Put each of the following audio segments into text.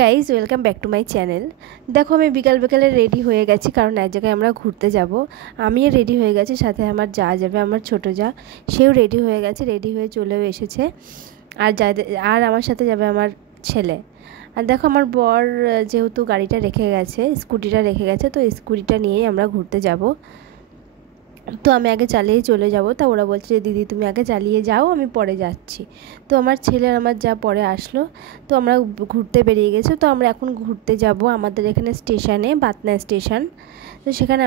Guys welcome back to my channel. দেখো আমি বিকালে রেডি হয়ে গেছি, কারণ এক জায়গায় আমরা ঘুরতে যাব। আমিও রেডি হয়ে গেছি, সাথে আমার যা যাবে, আমার ছোটো যা, সেও রেডি হয়ে গেছে, রেডি হয়ে চলেও এসেছে। আর আমার সাথে যাবে আমার ছেলে। আর দেখো আমার বর যেহেতু গাড়িটা রেখে গেছে, স্কুটিটা রেখে গেছে, তো স্কুটিটা নিয়েই আমরা ঘুরতে যাব। তো আমি আগে চালিয়ে চলে যাব। তা ওরা বলছে যে দিদি তুমি আগে চালিয়ে যাও, আমি পরে যাচ্ছি। তো আমার ছেলে আর আমার যা পরে আসলো। তো আমরা ঘুরতে বেরিয়ে গেছি। তো আমরা এখন ঘুরতে যাব আমাদের এখানে স্টেশনে, বাতনা স্টেশন। তো সেখানে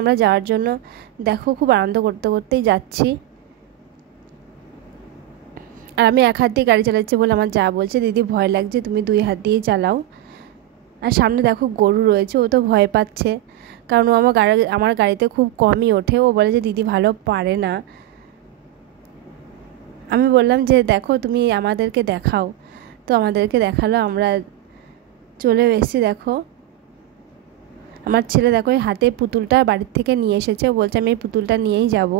আমরা যাওয়ার জন্য দেখো খুব আনন্দ করতে করতেই যাচ্ছি। আর আমি এক হাত দিয়ে গাড়ি চালাচ্ছি বলে আমার যা বলছে দিদি ভয় লাগছে, তুমি দুই হাত দিয়েই চালাও। আর সামনে দেখো গরু রয়েছে, ও তো ভয় পাচ্ছে, কারণ ও আমার গাড়িতে খুব কমই ওঠে। ও বলে যে দিদি ভালো পারে না। আমি বললাম যে দেখো তুমি আমাদেরকে দেখাও। তো আমাদেরকে দেখালো, আমরা চলে এসেছি। দেখো আমার ছেলে দেখো এই হাতে পুতুলটা বাড়ির থেকে নিয়ে এসেছে, ও বলছে আমি এই পুতুলটা নিয়েই যাব।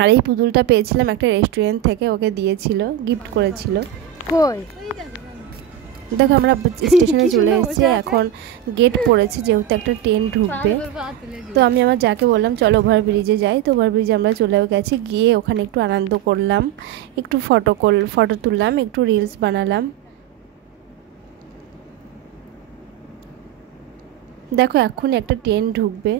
আর এই পুতুলটা পেয়েছিলাম একটা রেস্টুরেন্ট থেকে, ওকে দিয়েছিল, গিফট করেছিল। কই দেখো আমরা স্টেশনে চলে এসেছি, এখন গেট পড়েছে, যেহেতু একটা ট্রেন ঢুকবে। তো আমি আমার যাকে বললাম চলো ওভারব্রিজে যাই। তো ওভারব্রিজে আমরা চলেও গেছি, গিয়ে ওখানে একটু আনন্দ করলাম, একটু ফটো তুললাম, একটু রিলস বানালাম। দেখো এখন একটা ট্রেন ঢুকবে।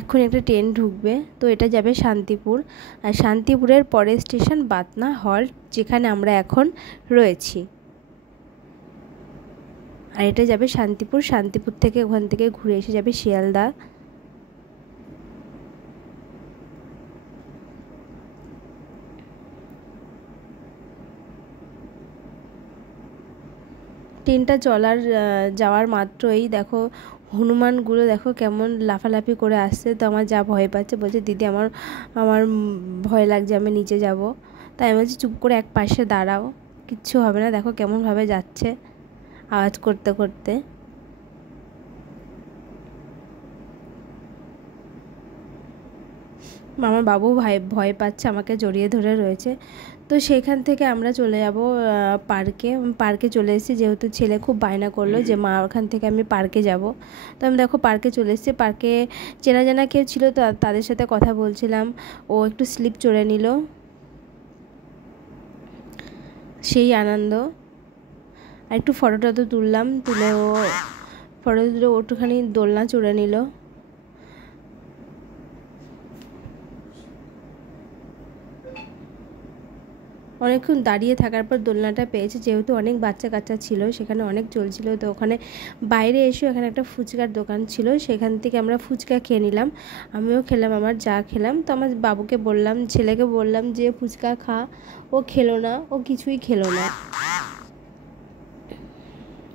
এখন একটা ট্রেন ঢুকবে, তো এটা যাবে শান্তিপুর। আর শান্তিপুরের পরের স্টেশন বাতনা হল্ট, যেখানে আমরা এখন রয়েছি। আর এটা যাবে শান্তিপুর থেকে ওখান থেকে ঘুরে এসে যাবে শিয়ালদা। ট্রেনটা যাওয়ার মাত্রই দেখো হনুমানগুলো দেখো কেমন লাফালাফি করে আসছে। তো আমার যা ভয় পাচ্ছে, বলছে দিদি আমার আমার ভয় লাগছে, আমি নিচে যাব। তাই আমি বলছি চুপ করে এক পাশে দাঁড়াও, কিচ্ছু হবে না। দেখো কেমনভাবে যাচ্ছে আওয়াজ করতে করতে। আমার বাবু ভয় পাচ্ছে, আমাকে জড়িয়ে ধরে রয়েছে। তো সেখান থেকে আমরা চলে যাব পার্কে চলে এসেছি, যেহেতু ছেলে খুব বায়না করলো যে মা ওখান থেকে আমি পার্কে যাব। তো আমি দেখো পার্কে চলে এসেছি। পার্কে চেনা জানা কেউ ছিল, তো তাদের সাথে কথা বলছিলাম। ও একটু স্লিপ চড়ে নিল, সেই আনন্দ। আর একটু ফটো তুললাম, তুলে ও একটুখানি দোলনা চড়ে নিল। অনেকক্ষণ দাঁড়িয়ে থাকার পর দোলনাটা পেয়েছে, যেহেতু অনেক বাচ্চা কাচ্চা ছিল, সেখানে অনেক চলছিল। তো ওখানে বাইরে এসে এখানে একটা ফুচকার দোকান ছিল, সেখান থেকে আমরা ফুচকা খেয়ে নিলাম। আমিও খেলাম, আমার যা খেলাম। তো আমার বাবুকে বললাম, ছেলেকে বললাম যে ফুচকা খা, ও খেলো না, ও কিছুই খেলো না।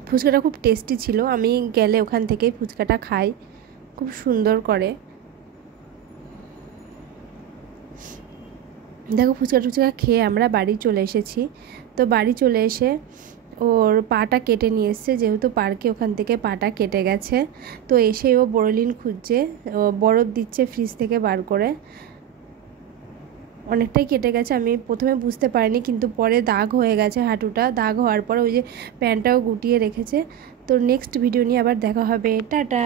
ফুচকাটা খুব টেস্টি ছিল, আমি গেলে ওখান থেকেই ফুচকাটা খাই, খুব সুন্দর করে। দেখো ফুচকা খেয়ে আমরা বাড়ি চলে এসেছি। তো বাড়ি চলে এসে ওর পাটা কেটে নিয়ে এসছে, যেহেতু পার্কে ওখান থেকে পাটা কেটে গেছে। তো এসে ও বোরোলিন খুঁজছে, ও বরফ দিচ্ছে ফ্রিজ থেকে বার করে। অনেকটাই কেটে গেছে, আমি প্রথমে বুঝতে পারিনি, কিন্তু পরে দাগ হয়ে গেছে, হাঁটুটা দাগ হওয়ার পরে ওই যে প্যান্টটাও গুটিয়ে রেখেছে। তো নেক্সট ভিডিও নিয়ে আবার দেখা হবে, টাটা।